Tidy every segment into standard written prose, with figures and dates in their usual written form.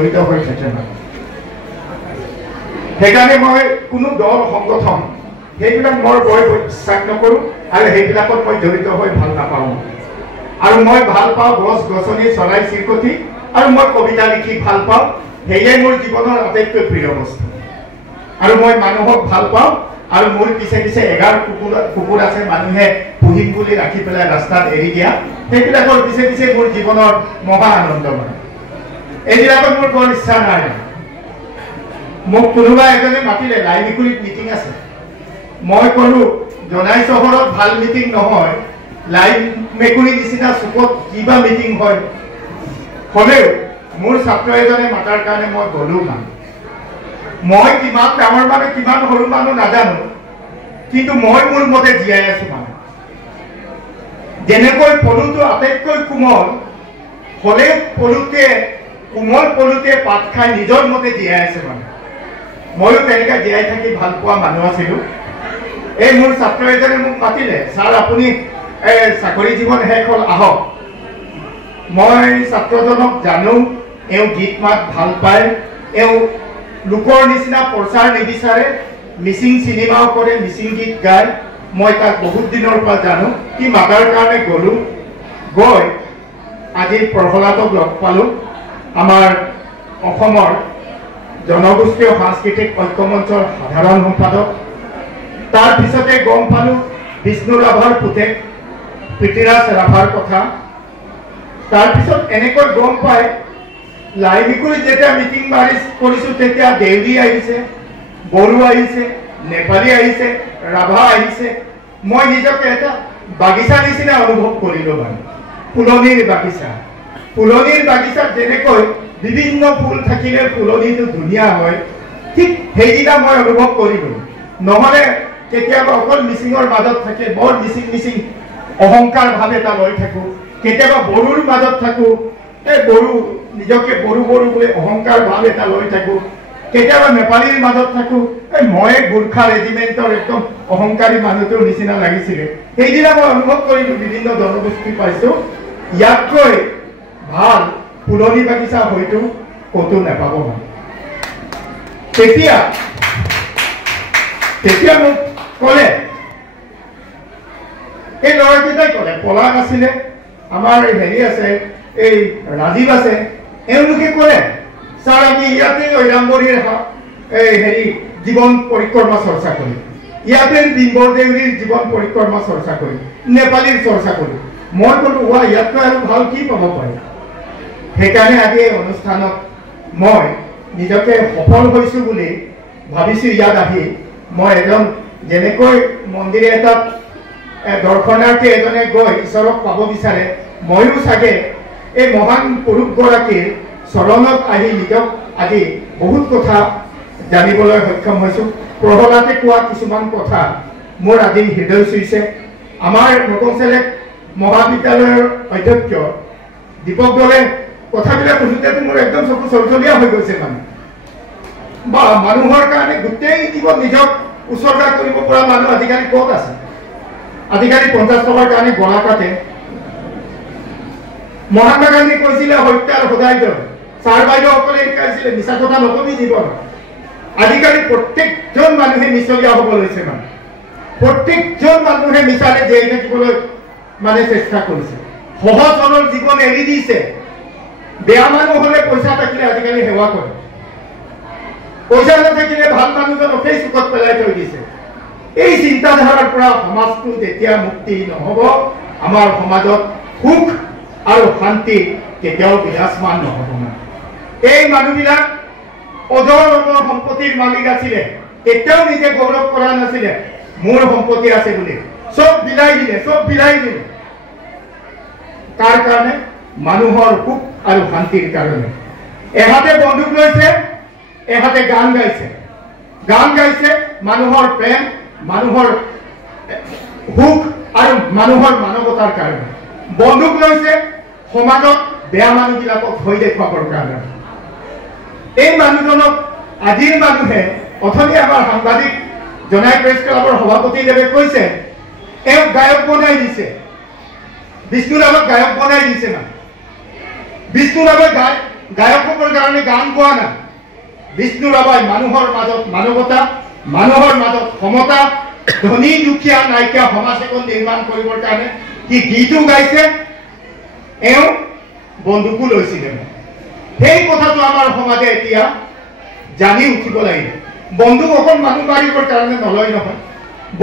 জড়িত হৈ থাকে না সেইকাৰণে মই কোনো দল সংগঠন সেইবিলাক মই বৰ বিশ্বাস নকৰোঁ আৰু সেইবিলাকত মই জড়িত হৈ ভাল নাপাওঁ আৰু মই ভাল পাওঁ গছ গছনি চৰাই চিৰিকটি আৰু মই কবিতা লিখি ভাল পাওঁ সেয়াই মোৰ জীৱনৰ আটাইতকৈ প্ৰিয় বস্তু আৰু মই মানুহক ভাল পাওঁ আৰু মোৰ পিছে পিছে 11 কুকুৰ আছে মানুহে পুহিম বুলি ৰাখি পেলাই ৰাস্তাত এৰি দিয়া সেইবিলাকৰ পিছে পিছে মোৰ জীৱনৰ মহা আনন্দ মানে এইবিলাকত মোৰ বৰ ইচ্ছা নাই মোক কোনোবা এজনে মাতিলে লাইমিকুৰিত মিটিং আছে মই ক'লো জনাই চহৰত ভাল মিটিং নহয় লাইন মেকুৰী নিচিনা চুকত কিবা মিটিং হয় হ'লেও মোৰ ছাত্ৰ এজনে মাতাৰ কাৰণে মই গ'লো না মই কিমান ডাঙৰ মানে কিমান সৰু মানুহ নাজানো কিন্তু মই মোৰ মতে জীয়াই আছো মানে যেনেকৈ পলুটো আটাইতকৈ কোমল হ'লেও কোমল পলুতে পাত খাই নিজৰ মতে জীয়াই আছে মানে ময়ো তেনেকৈ জীয়াই থাকি ভাল পোৱা মানুহ আছিলোঁ এই মোৰ ছাত্ৰ এজনে মোক মাতিলে ছাৰ আপুনি চাকৰি জীৱন শেষ হ'ল আহক মই ছাত্ৰজনক জানো এওঁ গীত মাত ভাল পায় এওঁ লোকৰ নিচিনা প্ৰচাৰ নিবিচাৰে মিচিং চিনেমাও কৰে মিচিং গীত গায় মই তাক বহুত দিনৰ পৰা জানো কি মাতাৰ কাৰণে গ'লো গৈ আজি প্ৰহ্লাদক লগ পালোঁ আমাৰ অসমৰ জনগোষ্ঠীয় সাংস্কৃতিক ঐক্যমঞ্চৰ সাধাৰণ সম্পাদক তাৰ পিছতে গম পালোঁ বিষ্ণু ৰাভাৰ পুতেক পৃথ্বীৰাজ ৰাভাৰ কথা তাৰপিছত এনেকৈ গম পায় লাইমিকুৰিত যেতিয়া মিটিং কৰিছোঁ তেতিয়া দেউৰী আহিছে বড়ো আহিছে নেপালী আহিছে ৰাভা আহিছে মই নিজকে এটা বাগিচা নিচিনা অনুভৱ কৰিলোঁ মানে ফুলনিৰ বাগিচাত যেনেকৈ বিভিন্ন ফুল থাকিলে ফুলনিটো ধুনীয়া হয় ঠিক সেইদিনা মই অনুভৱ কৰিলোঁ নহ'লে কেতিয়াবা অকল মিচিঙৰ মাজত থাকে বৰ মিচিং অহংকাৰ ভাৱ এটা লৈ থাকোঁ কেতিয়াবা বড়োৰ মাজত থাকোঁ এই বড়ো নিজকে বড়ো বুলি অহংকাৰ ভাৱ এটা লৈ থাকোঁ কেতিয়াবা নেপালীৰ মাজত থাকোঁ এই মই গোৰ্খা ৰেজিমেণ্টৰ একদম অহংকাৰী মানুহটোৰ নিচিনা লাগিছিলে সেইদিনা মই অনুভৱ কৰিলোঁ বিভিন্ন জনগোষ্ঠী পাইছোঁ ইয়াতকৈ ভাল ফুলনি বাগিচা হয়তো ক'তো নাপাব মানে তেতিয়া মোক ক'লে এই ল'ৰাকেইটাই ক'লে পলাশ আছিলে আমাৰ হেৰি আছে এই ৰাজীৱ আছে এওঁলোকে ক'লে ছাৰ আমি ইয়াতে ঐৰামবৰীৰ হেৰি জীৱন পৰিক্ৰমা চৰ্চা কৰিম ইয়াতে ডিম্বৰদেউৰীৰ জীৱন পৰিক্ৰমা চৰ্চা কৰিম নেপালীৰ চৰ্চা কৰিম মই ক'লো ইয়াতকৈ আৰু ভাল কি পাব পাৰি সেইকাৰণে আজি এই অনুষ্ঠানত মই নিজকে সফল হৈছোঁ বুলি ভাবিছোঁ ইয়াত আহি মই এজন যেনেকৈ মন্দিৰ এটাত দৰ্শনাৰ্থী এজনে গৈ ঈশ্বৰক পাব বিচাৰে ময়ো চাগে এই মহান পুৰুষগৰাকীৰ চৰণত আহি নিজক আজি বহুত কথা জানিবলৈ সক্ষম হৈছোঁ প্ৰহ্লাদে কোৱা কিছুমান কথা মোৰ আজি হৃদয় চুইছে আমাৰ নতুন চেলেক্ট মহাবিদ্যালয়ৰ অধ্যক্ষ দীপক দলে কথাবিলাক শুনোতেতো মোৰ একদম চকু চলচলীয়া হৈ গৈছে মানে বা মানুহৰ কাৰণে গোটেই জীৱন নিজক উচৰ্গা কৰিব পৰা মানুহ আজিকালি ক'ত আছে আজিকালি 50 টকাৰ কাৰণে গলা কাটে মহাত্মা গান্ধী কৈছিলে হত্যাৰ সদায় দৰ ছাৰ বাইদেউসকলে শিকাইছিলে মিছা কথা নকবি জীৱন আজিকালি প্ৰত্যেকজন মানুহে মিছলীয়া হ'ব লৈছে মানে প্ৰত্যেকজন মানুহে মিছাৰে জীয়াই থাকিবলৈ মানে চেষ্টা কৰিছে সহজ সৰল জীৱন এৰি দিছে বেয়া মানুহ হ'লে পইচা থাকিলে আজিকালি সেৱা কৰে পইচা নাথাকিলে ভাল মানুহজনক সেই চুকত পেলাই থৈ দিছে এই চিন্তাধাৰাৰ পৰা সমাজটো যেতিয়া মুক্তি নহ'ব আমাৰ সমাজত সুখ আৰু শান্তি কেতিয়াও বিৰাজমান নহ'ব এই মানুহবিলাক অজৰ সম্পত্তিৰ মালিক আছিলে কেতিয়াও নিজে গৌৰৱ কৰা নাছিলে মোৰ সম্পত্তি আছে বুলি চব বিলাই দিলে তাৰ কাৰণে মানুহৰ সুখ আৰু শান্তিৰ কাৰণে এহাতে বন্দুক লৈছে এহাতে গান গাইছে মানুহৰ প্ৰেম মানুহৰ সুখ আৰু মানুহৰ মানৱতাৰ কাৰণে বন্দুক লৈছে সমাজত বেয়া মানুহবিলাকক ভয় দেখুৱাবৰ কাৰণে এই মানুহজনক আজিৰ মানুহে অথনি আমাৰ সাংবাদিক জনাই প্ৰেছ ক্লাবৰ সভাপতিদেৱে কৈছে এওঁক গায়ক বনাই দিছে বিষ্ণু ৰাভাক গায়ক বনাই দিছে মানে বিষ্ণু ৰাভাই গায়কসকলৰ কাৰণে গান গোৱা নাই। বিষ্ণু ৰাভাই মানুহৰ মাজত মানৱতা, মানুহৰ মাজত সমতা, ধনী দুখীয়া নাইকিয়া সমাজ এখন নিৰ্মাণ কৰিবৰ কাৰণে কি গীতো গাইছে, এওঁ বন্দুকো লৈছিলে। সেই কথাটো আমাৰ সমাজে এতিয়া জানি উঠিব লাগিব। বন্দুক অকল মানুহ মাৰিবৰ কাৰণে নলয় নহয়,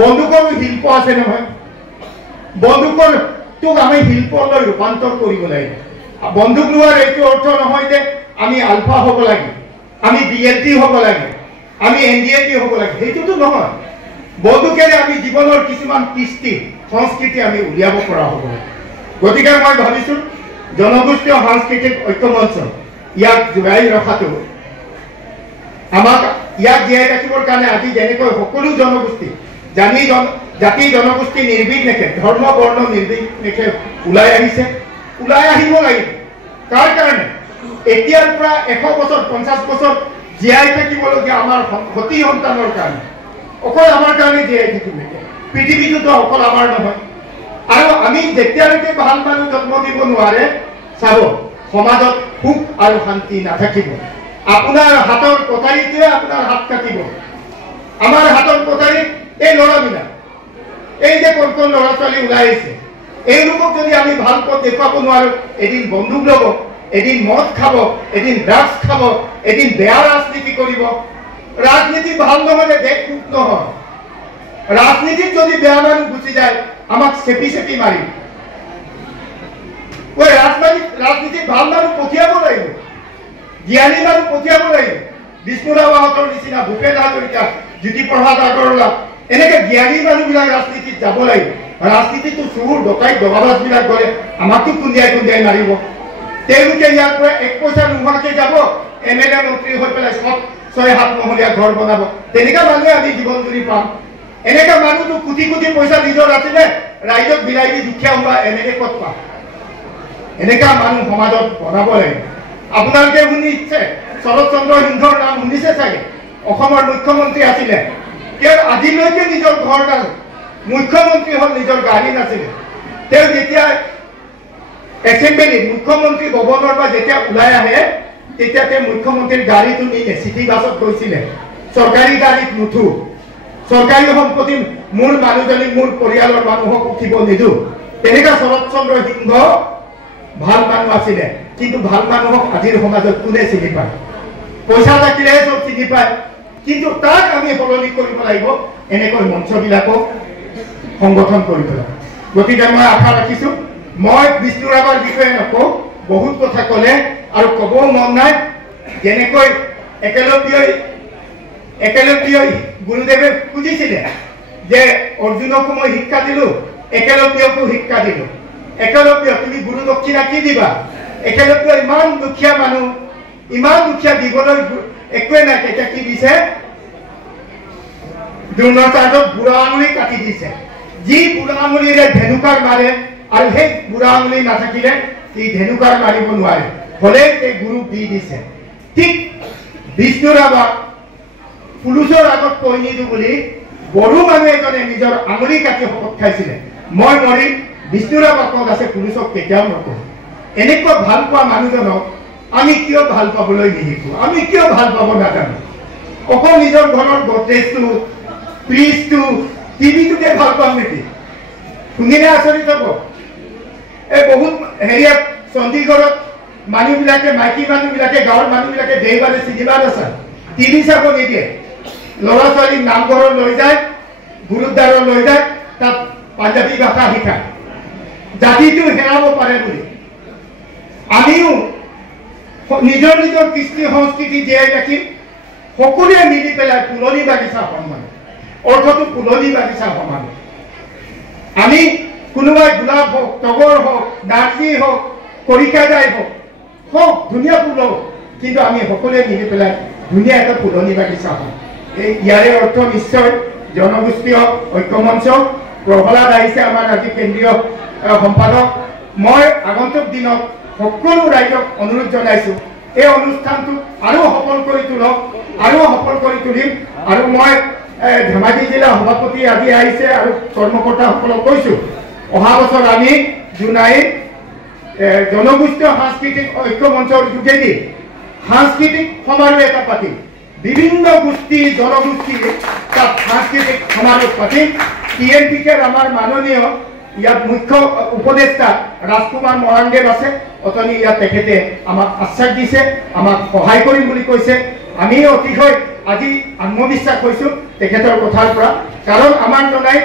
বন্দুকৰো শিল্প আছে নহয়। বন্দুকৰ তোক আমি শিল্পলৈ ৰূপান্তৰ কৰিব লাগিব। বন্দুক লোৱাৰ এইটো অৰ্থ নহয় যে আমি আলফা হ'ব লাগে, আমি BLT হ'ব লাগে, আমি NDAT হ'ব লাগে, সেইটোতো নহয়। বন্দুকেৰে আমি জীৱনৰ কিছুমান কৃষ্টি সংস্কৃতি আমি উলিয়াব পৰা হ'ব লাগে। গতিকে মই ভাবিছোঁ জনগোষ্ঠীয় সাংস্কৃতিক ঐক্যমঞ্চ ইয়াক জোৰাই ৰখাটো, আমাক ইয়াক জীয়াই ৰাখিবৰ কাৰণে আজি যেনেকৈ সকলো জনগোষ্ঠী জাতি জনগোষ্ঠী নিৰ্বিশেষে, ধৰ্ম বৰ্ণ নিৰ্বিশেষে ওলাই আহিছে, ওলাই আহিব লাগিব। তাৰ কাৰণে এতিয়াৰ পৰা 100 বছৰ 50 বছৰ জীয়াই থাকিবলগীয়া আমাৰ সতি সন্তানৰ কাৰণে, অকল আমাৰ কাৰণে জীয়াই থাকিব। পৃথিৱীটোতো অকল আমাৰ নহয়। আৰু আমি যেতিয়ালৈকে ভাল মানুহ জন্ম দিব নোৱাৰে, চাব সমাজত সুখ আৰু শান্তি নাথাকিব। আপোনাৰ হাতৰ কটাৰীটোৱে আপোনাৰ হাত কাটিব। আমাৰ হাতৰ কটাৰী এই ল'ৰাবিলাক, এই যে কোন কোন ল'ৰা ছোৱালী ওলাই আহিছে, এইলোকক যদি আমি ভাল পথ দেখুৱাব নোৱাৰো, এদিন বন্দুক ল'ব, এদিন মদ খাব, এদিন ড্ৰাগছ খাব, এদিন বেয়া ৰাজনীতি কৰিব। ৰাজনীতি ভাল নহ'লে দেশ সুখ নহয়। ৰাজনীতিত যদি বেয়া মানুহ গুচি যায়, আমাক চেপি চেপি মাৰিব। ৰাজনীতিত ভাল মানুহ পঠিয়াব লাগিব, জ্ঞানী মানুহ পঠিয়াব লাগিব। বিষ্ণু ৰাভাহঁতৰ নিচিনা, ভূপেন হাজৰিকা, জ্যোতিপ্ৰসাদ আগৰৱালা, এনেকে জ্ঞানী মানুহবিলাক ৰাজনীতিত যাব লাগিব। ৰাজনীতিটো চুৰ ডকাইত দগাবাজবিলাক গ'লে আমাকতো খুন্দিয়াই খুন্দিয়াই মাৰিব। তেওঁলোকে ইয়াৰ পৰা 1 পইচা নোহোৱাকৈ যাব, MLA মন্ত্ৰী হৈ পেলাই 6-7 মহলীয়া ঘৰ বনাব। তেনেকুৱা মানুহে আমি জীৱন জুৰি পাম। এনেকুৱা মানুহটো কোটি কোটি পইচা নিজৰ আছিলে, ৰাইজক বিলাই দি দুখীয়া হোৱা MLA ক'ত পাম? এনেকুৱা মানুহ সমাজত বনাব লাগিব। আপোনালোকে শুনিছে, শৰৎ চন্দ্ৰ সিংহৰ নাম শুনিছে চাগে, অসমৰ মুখ্যমন্ত্ৰী আছিলে। তেওঁ আজিলৈকে নিজৰ ঘৰ নাছিল, মুখ্যমন্ত্ৰী হ'ল, নিজৰ গাড়ী নাছিলে। তেওঁ যেতিয়া এছেম্বলি মুখ্যমন্ত্ৰী ভৱনৰ পৰা যেতিয়া ওলাই আহে, তেতিয়া তেওঁ মুখ্যমন্ত্ৰীৰ গাড়ীটো নিলে, চিটি বাছত গৈছিলে। চৰকাৰী গাড়ীত নুঠো, চৰকাৰী সম্পত্তি মোৰ মানুহজনী, মোৰ পৰিয়ালৰ মানুহক উঠিব নিদিওঁ। তেনেকুৱা শৰৎ চন্দ্ৰ সিংহ ভাল মানুহ আছিলে। কিন্তু ভাল মানুহক আজিৰ সমাজত কোনে চিনি পায়? পইচা থাকিলেহে চব চিনি পায়। কিন্তু তাক আমি সলনি কৰিব লাগিব, এনেকৈ মঞ্চবিলাকক সংগঠন কৰিব লাগিব। গতিকে মই আশা ৰাখিছোঁ, মই বিষ্ণু ৰাভাৰ বিষয়ে নকওঁ, বহুত কথা ক'লে আৰু ক'বও মন নাই। যেনেকৈ একলব্যই গুৰুদেৱে খুজিছিলে যে অৰ্জুনকো মই শিক্ষা দিলোঁ, একলব্যকো শিক্ষা দিলোঁ। একলব্য, তুমি গুৰু দক্ষিণা কি দিবা? একলব্য ইমান দুখীয়া মানুহ, ইমান দুখীয়া, দিবলৈ একোৱে নাই। তেতিয়া কি দিছে? দ্ৰোণাচাৰ্যক বুঢ়া আঙুলি কাটি দিছে। যি বুঢ়া আঙুলিৰে ধেনুকাৰ মাৰে, আৰু সেই বুঢ়া আঙুলি নাথাকিলে সি ধেনুকাৰ মাৰিব নোৱাৰে, হ'লে সেই গুৰুক দি দিছে। ঠিক বিষ্ণু ৰাভা পুলিচৰ আগত কৈ নিদিওঁ বুলি বড়ো মানুহ এজনে নিজৰ আঙুলি কাটি শপত খাইছিলে, মই মৰিম, বিষ্ণু ৰাভা ক'ত আছে পুলিচক কেতিয়াও নকওঁ। এনেকুৱা ভাল পোৱা মানুহজনক আমি কিয় ভাল পাবলৈ নিশিকো? আমি কিয় ভাল পাব নাজানো? অকল নিজৰ ঘৰৰ গডৰেজটো, ফ্ৰিজটো, টিভিটোকে ভাল পাম নেকি? শুনিলে আচৰিত হ'ব। এই বহুত হেৰিয়াত চণ্ডীগড়ত মানুহবিলাকে, মাইকী মানুহবিলাকে, গাঁৱৰ মানুহবিলাকে দেওবাৰে চিনেমা নাচায়, টিভি চাব নিদিয়ে। ল'ৰা ছোৱালীক নামঘৰত লৈ যায়, গুৰুদ্বাৰত লৈ যায়, তাত পাঞ্জাবী ভাষা শিকায়, জাতিটো হেৰাব পাৰে বুলি। আমিও নিজৰ নিজৰ কৃষ্টি সংস্কৃতি জীয়াই ৰাখিম, সকলোৱে মিলি পেলাই ফুলনি বাগিচা সমান, অৰ্থটো ফুলনি বাগিচা সমান। আমি কোনোবাই গোলাপ হওক, তগৰ হওক, নাৰ্জী হওক, খৰিকাজাই হওক, ধুনীয়া ফুল হওক, কিন্তু আমি সকলোৱে মিলি পেলাই ধুনীয়া এটা ফুলনি বাগিচা হওঁ। ইয়াৰে অৰ্থ নিশ্চয় জনগোষ্ঠীয় ঐক্যমঞ্চ। প্ৰহ্লাদ আহিছে আমাৰ আজি কেন্দ্ৰীয় সম্পাদক। মই আগন্তুক দিনত সকলো ৰাইজক অনুৰোধ জনাইছোঁ, এই অনুষ্ঠানটো আৰু সফল কৰি তোলক, আৰু সফল কৰি তুলিম। আৰু মই ধেমাজি জিলা সভাপতি আজি আহিছে আৰু কৰ্মকৰ্তাসকলক কৈছোঁ, অহা বছৰ আমি জুলাইত জনগোষ্ঠীয় সাংস্কৃতিক ঐক্য মঞ্চৰ যোগেদি সাংস্কৃতিক সমাৰোহ এটা পাতি বিভিন্ন গোষ্ঠী জনগোষ্ঠী তাত সাংস্কৃতিক সমাৰোহ পাতি TNPKৰ আমাৰ মাননীয় ইয়াত মুখ্য উপদেষ্টা ৰাজকুমাৰ মৰাণদেৱ আছে অতনি ইয়াত তেখেতে আমাক আশ্বাস দিছে আমাক সহায় কৰিম বুলি কৈছে আমি অতিশয় আজি আত্মবিশ্বাস হৈছো তেখেতৰ কথাৰ পৰা কাৰণ আমাৰ জনাই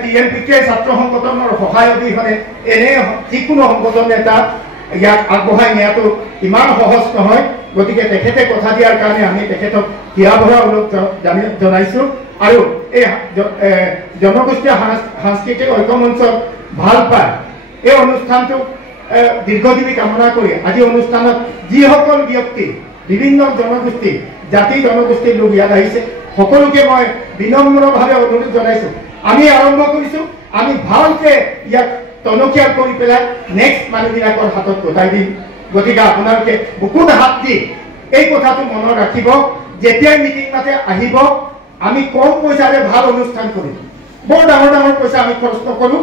TNPK ছাত্ৰ সংগঠনৰ সহায় অবিহনে এনে যিকোনো সংগঠন এটা ইয়াক আগবঢ়াই নিয়াটো ইমান সহজ নহয় গতিকে তেখেতে কথা দিয়াৰ কাৰণে আমি তেখেতক হিয়া ভৰা অনুৰোধ জনাইছো আৰু এই জনগোষ্ঠীয় সাংস্কৃতিক ঐক্য মঞ্চক ভাল পায় এই অনুষ্ঠানটো দীৰ্ঘজীৱী কামনা কৰি আজি অনুষ্ঠানত যিসকল ব্যক্তি বিভিন্ন জনগোষ্ঠী জাতি জনগোষ্ঠীৰ লোক ইয়াত আহিছে সকলোকে মই বিনম্ৰভাৱে অনুৰোধ জনাইছো আমি আৰম্ভ কৰিছো আমি ভালকে ইয়াক টনকিয়াল কৰি পেলাই নেক্সট মানুহবিলাকৰ হাতত গতাই দিম গতিকে আপোনালোকে বুকুত হাত দি এই কথাটো মনত ৰাখিব যেতিয়াই মিটিং মাতে আহিব আমি কম পইচাৰে ভাল অনুষ্ঠান কৰিম বৰ ডাঙৰ ডাঙৰ পইচা আমি খৰচ নকৰো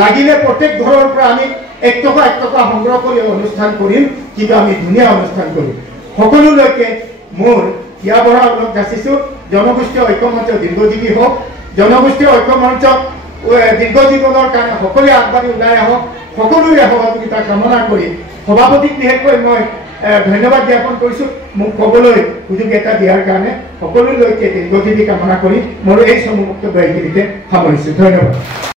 লাগিলে প্ৰত্যেক ঘৰৰ পৰা আমি 1 টকা সংগ্ৰহ কৰি অনুষ্ঠান কৰিম কিন্তু আমি ধুনীয়া অনুষ্ঠান কৰিম সকলোলৈকে মোৰ হিয়া ভৰা অনুৰোধ যাচিছো জনগোষ্ঠীয় ঐক্য মঞ্চ দীৰ্ঘজীৱী হওক জনগোষ্ঠীয় ঐক্য মঞ্চ দীৰ্ঘজীৱনৰ কাৰণে সকলোৱে আগবাঢ়ি ওলাই আহক সকলোৰে সহযোগিতা কামনা কৰি সভাপতিক বিশেষকৈ মই ধন্যবাদ জ্ঞাপন কৰিছো মোক ক'বলৈ সুযোগ এটা দিয়াৰ কাৰণে সকলোলৈকে দীৰ্ঘজীৱী কামনা কৰি মোৰ এই চমুমুক্ত বক্তব্য এইখিনিতে সামৰিছো ধন্যবাদ